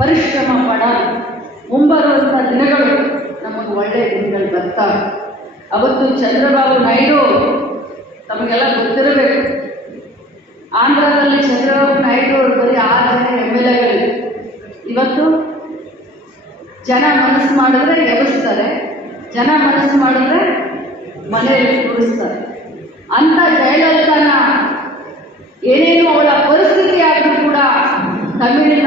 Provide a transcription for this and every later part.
ಪರಿಶ್ರಮ ಪಡ ಮುಂಬರುವಂಥ ದಿನಗಳು ನಮಗೆ ಒಳ್ಳೆಯ ದಿನಗಳು ಬರ್ತಾವೆ. ಅವತ್ತು ಚಂದ್ರಬಾಬು ನಾಯ್ಡು ತಮಗೆಲ್ಲ ಗೊತ್ತಿರಬೇಕು. ಆಂಧ್ರದಲ್ಲಿ ಚಂದ್ರಬಾಬು ನಾಯ್ಡು ಅವರು ಬರೀ ಆರು ಜನ ಎಂ ಎಲ್ ಎಗಳು ಇವತ್ತು ಜನ ಮನಸ್ಸು ಮಾಡಿದ್ರೆ ಎಬ್ಬಿಸ್ತಾರೆ, ಜನ ಮನಸ್ಸು ಮಾಡಿದ್ರೆ ಮನೆಯಲ್ಲಿ ಕೂರಿಸ್ತಾರೆ. ಅಂತ ಜಯಲಲಿತಾನ ಏನೇನು ಅವಳ ಪರಿಸ್ಥಿತಿ ಆದರೂ ಕೂಡ ಜನ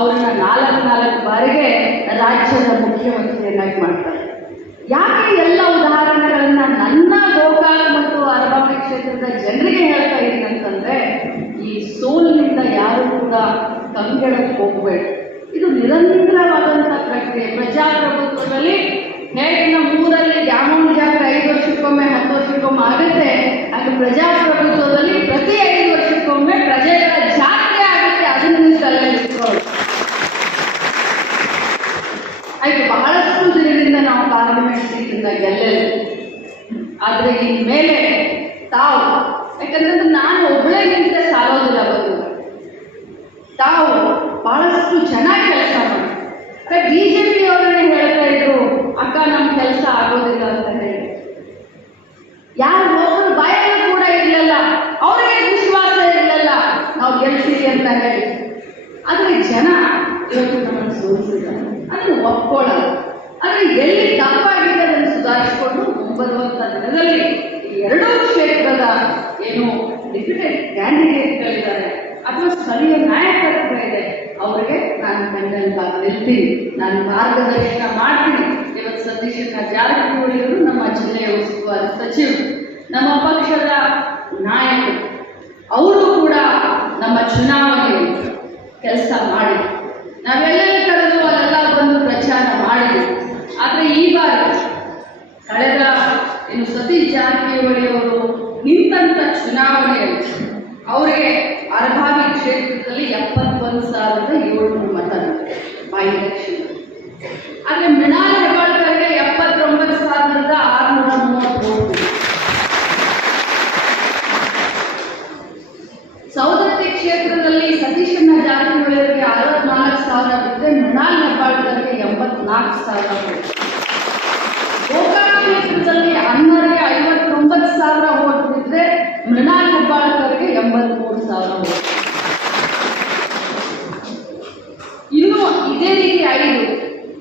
ಅವ್ರನ್ನ ನಾಲ್ಕು ನಾಲ್ಕು ಬಾರಿಗೆ ರಾಜ್ಯದ ಮುಖ್ಯಮಂತ್ರಿಯನ್ನಾಗಿ ಮಾಡ್ತಾರೆ. ಯಾಕೆ ಎಲ್ಲ ಉದಾಹರಣೆಗಳನ್ನ ನನ್ನ ಗೋಕಾಕ್ ಮತ್ತು ಅರಬಾವಿ ಕ್ಷೇತ್ರದ ಜನರಿಗೆ ಹೇಳ್ತಾ ಇದ್ದೀನಿ ಅಂತಂದ್ರೆ, ಈ ಸೋಲಿನಿಂದ ಯಾರು ಕೂಡ ಕಂಗೆಡಕ್ಕೆ ಹೋಗ್ಬೇಡ. ಇದು ನಿರಂತರವಾದಂಥ ಪ್ರಕ್ರಿಯೆ. ಪ್ರಜಾಪ್ರಭುತ್ವದಲ್ಲಿ ಹೇಗೆ ನಮ್ಮ ಊರಲ್ಲಿ ದ್ಯಾಮೋನ್ ಜಾತ್ರೆ ಐದು ವರ್ಷಕ್ಕೊಮ್ಮೆ, ಹತ್ತು ವರ್ಷಕ್ಕೊಮ್ಮೆ ಆಗುತ್ತೆ ಅದು ಪ್ರಜಾಪ್ರಭುತ್ವದಲ್ಲಿ ಪ್ರತಿ ಐದು ವರ್ಷಕ್ಕೊಮ್ಮೆ ಪ್ರಜೆಗಳ ಜಾತ್ರೆ ಆಗುತ್ತೆ ಅದನ್ನ ನೀವು ತಲೆಯಲ್ಲಿ ಇಟ್ಕೊಳ್ಳಿ ಆಯ್ತು ಬಹಳಷ್ಟು ದಿನದಿಂದ ನಾವು ಪಾರ್ಲಿಮೆಂಟ್ ಸೀಟಿಂದ ಗೆಲ್ಲಲು ಆದರೆ ಇನ್ಮೇಲೆ ತಾವು ಯಾಕಂದ್ರೆ ಅದು ನಾನು ಒಬ್ಬಳೇ ನಿಂತ ಸಾಲೋದಿಲ್ಲ ಬಂದು ತಾವು ಬಹಳಷ್ಟು ಚೆನ್ನಾಗಿ ಕೆಲಸ ಮಾಡಿ ಬಿಜೆಪಿ ಅವರನ್ನೇ ಹೇಳ್ತಾ ಇದ್ರು, ಅಕ್ಕ ನಮ್ಮ ಕೆಲಸ ಆಗೋದಿಲ್ಲ ಅಂತ ಹೇಳಿ. ಯಾರು ಒಬ್ಬರು ಬಾಯಲ್ಲಿ ಕೂಡ ಇರಲಿಲ್ಲ. ಅವ್ರಿಗೆ ವಿಶ್ವಾಸ ಇರಲಿಲ್ಲ. ನಾವು ಗೆಲ್ತೀವಿ ಅಂತ ಹೇಳಿ. ಆದರೆ ಜನ ಇವತ್ತು ನಮ್ಮನ್ನು ಸೋಲಿಸಿದ್ದಾರೆ. ಅದನ್ನು ಒಪ್ಕೊಳ್ಳಲ್ಲ. ಆದರೆ ಎಲ್ಲಿ ತಪ್ಪಾಗಿದೆ ಅದನ್ನು ಸುಧಾರಿಸಿಕೊಂಡು ಮುಂಬರುವಂಥ ದಿನದಲ್ಲಿ ಎರಡೂ ಕ್ಷೇತ್ರದ ಡಿಫಿಡೆಂಟ್ ಕ್ಯಾಂಡಿಡೇಟ್ಗಳಿದ್ದಾರೆ ಅಥವಾ ಸ್ಥಳೀಯ ನಾಯಕತ್ವ ಇದೆ. ಅವರಿಗೆ ನಾನು ಬೆನ್ನೆಲುಬಾಗಿ ನಿಲ್ತೀನಿ. ನಾನು ಮಾರ್ಗದರ್ಶನ ಮಾಡ್ತೀನಿ. ಇವತ್ತು ಸತೀಶ ಜಾರಕಿಹೊಳಿ ಅವರು ನಮ್ಮ ಜಿಲ್ಲೆಯ ಉಸ್ತುವಾರಿ ಸಚಿವರು, ನಮ್ಮ ಪಕ್ಷದ ನಾಯಕರು. ಅವರು ಕೂಡ ನಮ್ಮ ಚುನಾವಣೆ ಕೆಲಸ ಮಾಡಿ. ನಾವೆಲ್ಲ ಕರೆದು ಅಲ್ಲೆಲ್ಲ ಬಂದು ಪ್ರಚಾರ ಎಂಬತ್ನಾಲ್ಕು ಸಾವಿರ ಗೋಕಾಕ್ ಕ್ಷೇತ್ರದಲ್ಲಿ ಅಣ್ಣರಿಗೆ ಐವತ್ತೊಂಬತ್ತು ಸಾವಿರ ಓಟ್ ಬಿದ್ದರೆ ಮೃಣಾಲ್ ಹೆಬ್ಬಾಳ್ಕರ್ಗೆ ಎಂಬತ್ಮೂರು ಸಾವಿರ ಓಟ್. ಇನ್ನು ಇದೇ ರೀತಿ ಐದು.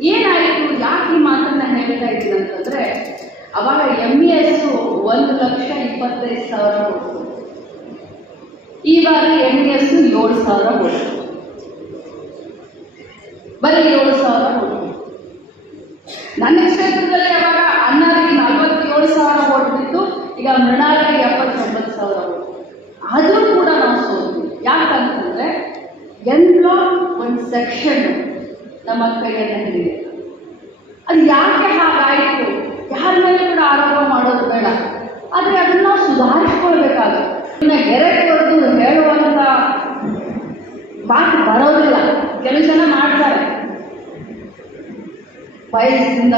ಏನಾಯಿತು ಯಾಕೆ ಈ ಮಾತನ್ನ ಹೇಳ್ತಾ ಇದ್ದೀನಿ ಅಂತಂದ್ರೆ, ಅವಾಗ ಎಂ ಎಸ್ ಒಂದು ಲಕ್ಷ ಇಪ್ಪತ್ತೈದು ಸಾವಿರ ಕೊಡ್ತು ಈ ಬಾರಿ ಎಂ ಎಸ್ ಏಳು ಸಾವಿರ ಕೊಡ್ತು ಬರೀ ಏಳು ಸಾವಿರ ನನ್ನ ಕ್ಷೇತ್ರದಲ್ಲಿ ಅವಾಗ ಅನ್ನಾರಿಗೆ ನಲ್ವತ್ತೇಳು ಸಾವಿರ ಓಟ್ ಬಿತ್ತು ಈಗ ಮೃಣಾಲಿಗೆ ಎಪ್ಪತ್ತೊಂಬತ್ತು ಸಾವಿರ ಓಟ್ ಆದರೂ ಕೂಡ ನಾವು ಸೋತ್ವಿ ಯಾಕಂತಂದ್ರೆ ಎಲ್ಲೋ ಒಂದು ಸೆಕ್ಷನ್ ನಮ್ಮ ಕೈಯಲ್ಲಿ ಅದು ಯಾಕೆ ಹಾಗಾಯಿತು? ಯಾರ ಮೇಲೆ ಕೂಡ ಆರೋಪ ಮಾಡೋದು ಬೇಡ. ಆದರೆ ಅದನ್ನು ನಾವು ಸುಧಾರಿಸ್ಕೊಳ್ಬೇಕಾಗುತ್ತೆ. ಇನ್ನು ಗೆರೆ ಹೊಡೆದು ಹೇಳುವಂಥ ಮಾತು ಬರೋದಿಲ್ಲ. ಕೆಲವು ಜನ ವಯಸ್ಸಿನಿಂದ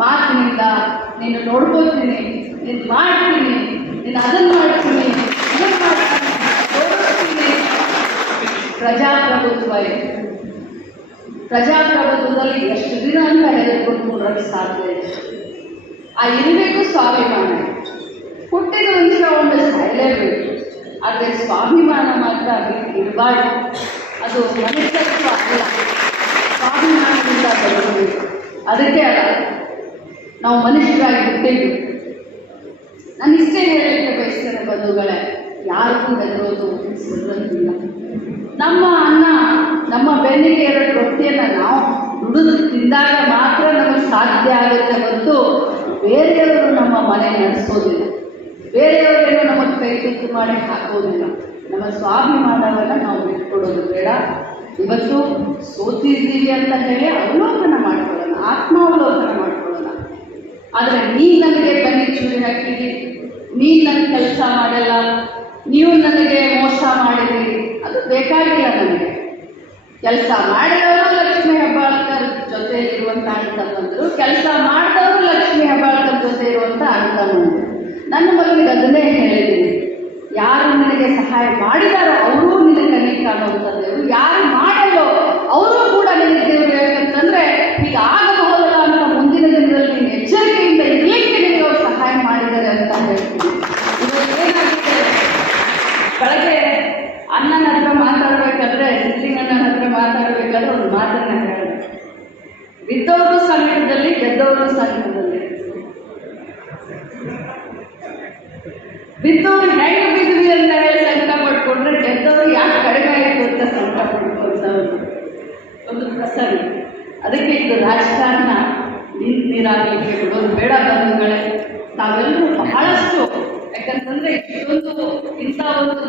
ಮಾತಿನಿಂದ ನೀನು ನೋಡ್ಕೋತೀನಿ ನೀನು ಮಾಡ್ತೀನಿ, ನೀನು ಅದನ್ನು ಮಾಡ್ತೀನಿ ಪ್ರಜಾಪ್ರಭುತ್ವ ಪ್ರಜಾಪ್ರಭುತ್ವದಲ್ಲಿ ಎಷ್ಟು ದಿನ ಅಂತ ಹೇಳಿಕೊಂಡು ಮೂರಕ್ಕೆ ಸಾಧ್ಯ ಇದೆ. ಆ ಇರಬೇಕು ಸ್ವಾಭಿಮಾನ. ಹುಟ್ಟಿದ ಮನುಷ್ಯ ಒಂದು ಸಾಯಲೇಬೇಕು. ಆದರೆ ಸ್ವಾಭಿಮಾನ ಮಾತ್ರ ಇರಬಾರ್ದು ಅದು ಮನುಷ್ಯತ್ವ ಅಲ್ಲ. ಅದಕ್ಕೆ ಅಲ್ಲ. ನಾವು ಮನುಷ್ಯರಾಗಿ ಹುಟ್ಟಿದ್ದು ನಾನು ಇಷ್ಟೇ ಹೇಳಲಿಕ್ಕೆ ಬಯಸ್ತೇನೆ ಬಂಧುಗಳೇ ಯಾರಿಗೂ ಹೆದರೋದು ಸುಲಭದಿಲ್ಲ ನಮ್ಮ ಅನ್ನ, ನಮ್ಮ ಬೆನ್ನಿಗೆ ಎರಡು ರೊಟ್ಟಿಯನ್ನು ನಾವು ದುಡಿದು ತಿಂದಾಗ ಮಾತ್ರ ನಮಗೆ ಸಾಧ್ಯ ಆಗುತ್ತೆ ಮತ್ತು ಬೇರೆಯವರು ನಮ್ಮ ಮನೆ ನಡೆಸೋದಿಲ್ಲ. ಬೇರೆಯವರೇನು ನಮಗೆ ಕೈ ತುತ್ತು ಮಾಡಿ ಹಾಕೋದಿಲ್ಲ. ನಮ್ಮ ಸ್ವಾಭಿಮಾನವನ್ನು ನಾವು ಬಿಟ್ಕೊಡೋದು ಬೇಡ. ಇವತ್ತು ಸೋತಿದ್ದೀವಿ ಅಂತ ಹೇಳಿ ಅವಲೋಕನ ಮಾಡ್ಕೊಳ್ಳೋಣ, ಆತ್ಮಾವಲೋಕನ ಮಾಡ್ಕೊಳ್ಳೋಣ. ಆದರೆ ನೀ ನನಗೆ ಬನ್ನಿ ಚೂರಿ ಹಾಕಿದಿ ನೀ ನನ್ನ ಕೆಲಸ ಮಾಡಲ್ಲ, ನೀವು ನನಗೆ ಮೋಸ ಮಾಡಿದಿರಿ ಅದು ಬೇಕಾಗಿಲ್ಲ ನನಗೆ ಕೆಲಸ ಮಾಡಿದವರು ಲಕ್ಷ್ಮೀ ಹೆಬ್ಬಾಳ್ಕರ್ ಜೊತೆ ಇರುವಂತ ಬಂದರು, ಕೆಲಸ ಮಾಡಿದವರು ಲಕ್ಷ್ಮೀ ಹೆಬ್ಬಾಳ್ಕರ್ ಜೊತೆ ಇರುವಂತ ಅಂತ ಬಂದರು. ನನ್ನ ಮಗನಿಗೆ ಅದನ್ನೇ ಹೇಳಿದ್ದೀನಿ. ಯಾರು ನನಗೆ ಸಹಾಯ ಮಾಡಿದಾರೋ ಅವರು ನಿನಗೆ ಮಾತನ್ನ ಹೇಳಿದೆ ಬಿದ್ದವರು ಸಂಕಟದಲ್ಲಿ ಗೆದ್ದವರು ಸಂಕಟದಲ್ಲಿ ಬಿದ್ದವರು ಹೆಂಗೆ ಬಿದ್ವಿ ಅಂತ ಹೇಳಿ ಸಂಕಟ ಪಡ್ಕೊಂಡ್ರೆ ಗೆದ್ದವರು ಯಾಕೆ ಕಡಿಮೆ ಆಯಿತು ಅಂತ ಸಂಕಟ ಪಡ್ಕೊಂತ ಒಂದು ಪ್ರಸಂಗ. ಅದಕ್ಕೆ ಇದು ರಾಜಕಾರಣ. ನೀರು ನೀರಾಗಲಿಕ್ಕೆ ಬಿಡೋದು ಬೇಡ ಬಂಧುಗಳೇ, ತಾವೆಲ್ಲರೂ ಬಹಳಷ್ಟು. ಯಾಕಂತಂದ್ರೆ ಇಷ್ಟೊಂದು ಇಂಥ ಒಂದು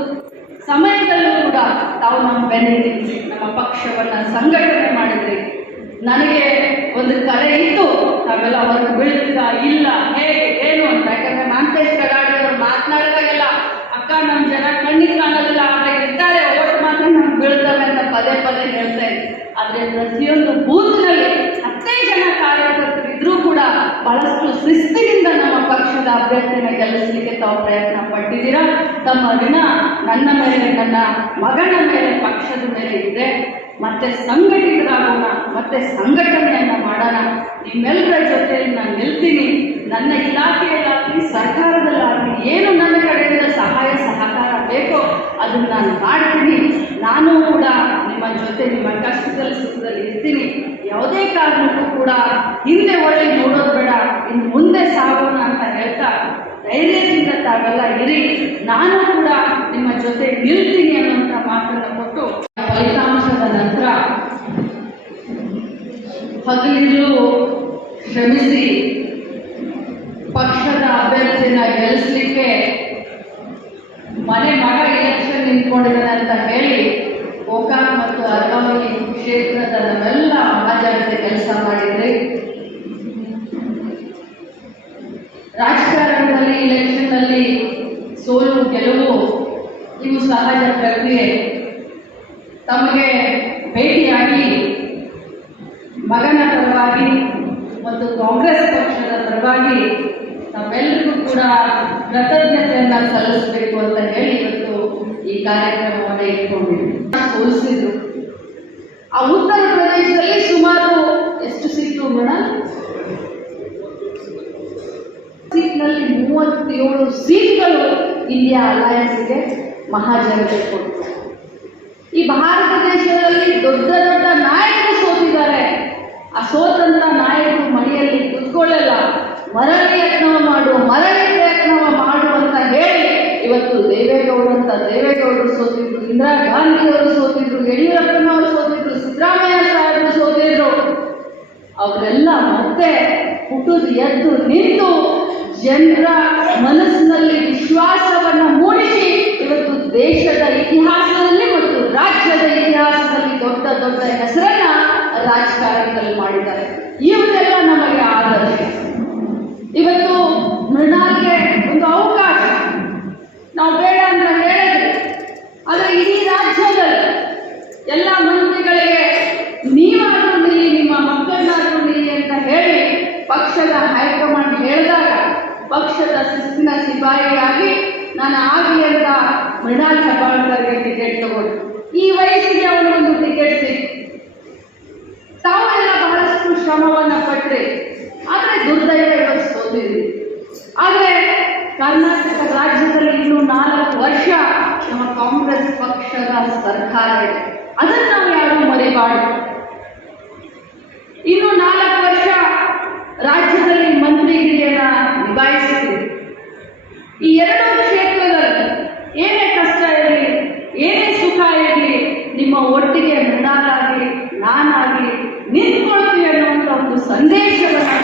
ಸಮಯದಲ್ಲೂ ಕೂಡ ತಾವು ನಮ್ಮ ಬೆನ್ನಿಗೆ ನಮ್ಮ ಪಕ್ಷವನ್ನು ಸಂಘಟನೆ ಮಾಡಿದ್ರಿ ನನಗೆ ಒಂದು ಕಲೆ ಇತ್ತು. ತಾವೆಲ್ಲ ಅವರು ಬೀಳ್ತಿಲ್ಲ ಇಲ್ಲ, ಹೇಗೆ, ಏನು ಅಂತ. ಯಾಕಂದ್ರೆ ಕಡಾಡಿ ಅವರು ಮಾತನಾಡಿದಾಗೆಲ್ಲ, ಅಕ್ಕ ನಮ್ಮ ಜನ ಕಣ್ಣಿಗೆ ಕಾಣೋದಿಲ್ಲ ಆದರೆ ಇದ್ದಾರೆ ಓಟ್ ಮಾತ್ರ ನಮ್ಗೆ ಬೀಳ್ತವೆ ಅಂತ ಪದೇ ಪದೇ ಹೇಳ್ತಾ ಇದ್ದೆ ಆದರೆ ಪ್ರತಿಯೊಂದು ಬೂತ್ನಲ್ಲಿ ಹತ್ತೇ ಜನ ಕಾರ್ಯಕರ್ತರು ಇದ್ರೂ ಕೂಡ ಬಹಳಷ್ಟು ಶಿಸ್ತಿನಿಂದ ನಮ್ಮ ಪಕ್ಷದ ಅಭ್ಯರ್ಥಿನ ಗೆಲ್ಲಿಸಲಿಕ್ಕೆ ತಾವು ಪ್ರಯತ್ನ ಪಟ್ಟಿದ್ದೀರಾ? ತಮ್ಮ ಋಣ ನನ್ನ ಮೇಲೆ ನನ್ನ ಮಗನ ಮೇಲೆ ಪಕ್ಷದ ಮೇಲೆ ಇದೆ. ಮತ್ತೆ ಸಂಘಟಿತರಾಗೋಣ, ಮತ್ತೆ ಸಂಘಟನೆಯನ್ನ ಮಾಡೋಣ. ನಿಮ್ಮೆಲ್ಲರ ಜೊತೆಯಲ್ಲಿ ನಾನು ನಿಲ್ತೀನಿ. ನನ್ನ ಇಲಾಖೆಯಲ್ಲಾಗಲಿ, ಸರ್ಕಾರದಲ್ಲಾಗಲಿ ಏನು ನನ್ನ ಕಡೆಯಿಂದ ಸಹಾಯ, ಸಹಕಾರ ಬೇಕೋ ಅದನ್ನು ನಾನು ಮಾಡ್ತೀನಿ. ನಾನು ಕೂಡ ನಿಮ್ಮ ಜೊತೆ ನಿಮ್ಮ ಕಷ್ಟದಲ್ಲಿ, ಸುಖದಲ್ಲಿ ಇರ್ತೀನಿ. ಯಾವುದೇ ಕಾರಣಕ್ಕೂ ಕೂಡ ಹಿಂದೆ ಒಳ್ಳೆ ನೋಡೋದು ಬೇಡ, ಇನ್ನು ಮುಂದೆ ಸಾಗೋಣ ಅಂತ ಹೇಳ್ತಾ ಧೈರ್ಯದಿಂದ ತಾವೆಲ್ಲ ಇರಿ. ನಾನು ಕೂಡ ನಿಮ್ಮ ಜೊತೆ ನಿಲ್ತೀನಿ ಅನ್ನುವಂಥ ಮಾತನ್ನು ಕೊಟ್ಟು ಫಲಿತಾಂಶದ ನಂತರ ಹಗಲಿರು ಶ್ರಮಿಸಿ ಪಕ್ಷದ ಅಭ್ಯರ್ಥಿನ ಗೆಲ್ಲಿಸ್ಲಿಕ್ಕೆ ಮನೆ ಮಗ ಎಲೆಕ್ಷನ್ ನಿಂತ್ಕೊಂಡಿದ್ದಾನೆ ಅಂತ ಹೇಳಿ ಗೋಕಾಕ್ ಮತ್ತು ಅರವಲ್ಲಿ ಕ್ಷೇತ್ರದ ನಾವೆಲ್ಲ ಮಹಾಜನತೆ ಕೆಲಸ ಮಾಡಿದ್ರಿ. ರಾಜಕಾರಣದಲ್ಲಿ ಇಲೆಕ್ಷನ್ ಅಲ್ಲಿ ಸೋಲು ಗೆಲುವು ಇವು ಸಹಜ ಪ್ರಕ್ರಿಯೆ. ತಮಗೆ ಭೇಟಿಯಾಗಿ ಮಗನ ಪರವಾಗಿ ಮತ್ತು ಕಾಂಗ್ರೆಸ್ ಪಕ್ಷದ ಪರವಾಗಿ ತಮ್ಮೆಲ್ಲರಿಗೂ ಕೂಡ ಕೃತಜ್ಞತೆಯನ್ನ ಸಲ್ಲಿಸಬೇಕು ಅಂತ ಹೇಳಿ ಇವತ್ತು ಈ ಕಾರ್ಯಕ್ರಮವನ್ನು ಇಟ್ಕೊಂಡಿದ್ವಿ ಸೋಲಿಸಿದ್ರು? ಆ ಉತ್ತರ ಪ್ರದೇಶದಲ್ಲಿ ಸುಮಾರು ಎಷ್ಟು ಸಿಕ್ತು ಮೇಡಮ್ ಸೀಟ್ನಲ್ಲಿ ಮೂವತ್ತೇಳು ಸೀಟ್ಗಳು ಇಂಡಿಯಾ ಅಲಯನ್ಸ್ಗೆ ಮಹಾಜನತೆ ಕೊಡ್ತಾರೆ. ಈ ಭಾರತ ದೇಶದಲ್ಲಿ ದೊಡ್ಡ ದೊಡ್ಡ ನಾಯಕರು ಸೋತಿದ್ದಾರೆ. ಆ ಸೋತಂತ ನಾಯಕರು ಮನೆಯಲ್ಲಿ ಕುತ್ಕೊಳ್ಳಲ್ಲ. ಮರಳಿ ಯತ್ನವ ಮಾಡು, ಮರಳಿ ಪ್ರಯತ್ನವ ಮಾಡು ಅಂತ ಹೇಳಿ ಇವತ್ತು ದೇವೇಗೌಡರಂತ ದೇವೇಗೌಡರು ಸೋತಿದ್ರು, ಇಂದಿರಾ ಗಾಂಧಿ ಅವರು ಸೋತಿದ್ರು, ಯಡಿಯೂರಪ್ಪನವರು ಸೋತಿದ್ರು, ಸಿದ್ದರಾಮಯ್ಯ ಸಾಹೇಬರು ಸೋತಿದ್ರು. ಅವರೆಲ್ಲ ಮತ್ತೆ ಹುಟ್ಟುದು ಎದ್ದು ನಿಂತು ಜನರ ಮನಸ್ಸಿನಲ್ಲಿ ವಿಶ್ವಾಸವನ್ನು ಮೂಡಿಸಿ, ಇವತ್ತು ದೇಶದ ಇತಿಹಾಸದಲ್ಲಿ ಮತ್ತು ರಾಜ್ಯದ ಇತಿಹಾಸದಲ್ಲಿ ದೊಡ್ಡ ದೊಡ್ಡ ಹೆಸರನ್ನ ರಾಜಕಾರಣದಲ್ಲಿ ಮಾಡಿದ್ದಾರೆ. ಇವರೆಲ್ಲ ನಮಗೆ ಆದರ್ಶ. ಇವತ್ತು ಮೃಣಾಲ್ಗೆ ಒಂದು ಅವಕಾಶ. ನಾವು ಬೇಡ ಅಂತ ಹೇಳಿದ್ರೆ, ಆದರೆ ಇಡೀ ರಾಜ್ಯದಲ್ಲಿ ಎಲ್ಲ ಮಂತ್ರಿಗಳಿಗೆ ನೀವಾದ್ರೂ ನಿಮ್ಮ ಮಕ್ಕಳನ್ನಾದ್ರೂ ಅಂತ ಹೇಳಿ ಪಕ್ಷದ ಹೈಕಮಾಂಡ್ ಹೇಳಿದಾಗ ಪಕ್ಷದ ಶಿಸ್ತಿನ ಸಿಪಾಯಿಯಾಗಿ ನಾನು ಆಗಿ ಅಂತ ಮೃಣಾಲ್ ಹೆಬ್ಬಾಳ್ಕರ್ಗೆ ಟಿಕೆಟ್ ತಗೊಂಡು. ಈ ವಯಸ್ಸಿಗೆ ಅವನಿಗೊಂದು ಟಿಕೆಟ್ ಸಿಕ್ತು ತಾವೆಲ್ಲ ಬಹಳಷ್ಟು ಶ್ರಮವನ್ನ ಪಟ್ರಿ, ಆದರೆ ದುರ್ದೈವ ಸೋತಿದ್ವಿ ಆದರೆ ಕರ್ನಾಟಕ ರಾಜ್ಯದಲ್ಲಿ ಇನ್ನು ನಾಲ್ಕು ವರ್ಷ ನಮ್ಮ ಕಾಂಗ್ರೆಸ್ ಪಕ್ಷದ ಸರ್ಕಾರ ಇದೆ. ಅದನ್ನು ನಾವು ಯಾರು ಮರಿಬಾರ್ದು. ಇನ್ನು ನಾಲ್ಕು ವರ್ಷ ರಾಜ್ಯದಲ್ಲಿ ನಿಭಾಯಿಸಿತು ಈ ಎರಡು ಕ್ಷೇತ್ರಗಳಲ್ಲಿ ಏನೇ ಕಷ್ಟ ಇರಲಿ, ಏನೇ ಸುಖ ಇರಲಿ, ನಿಮ್ಮ ಒಟ್ಟಿಗೆ ನಾನಾಗಿ ನಿಂತ್ಕೊಳ್ತೀವಿ ಅನ್ನುವಂಥ ಒಂದು ಸಂದೇಶವನ್ನು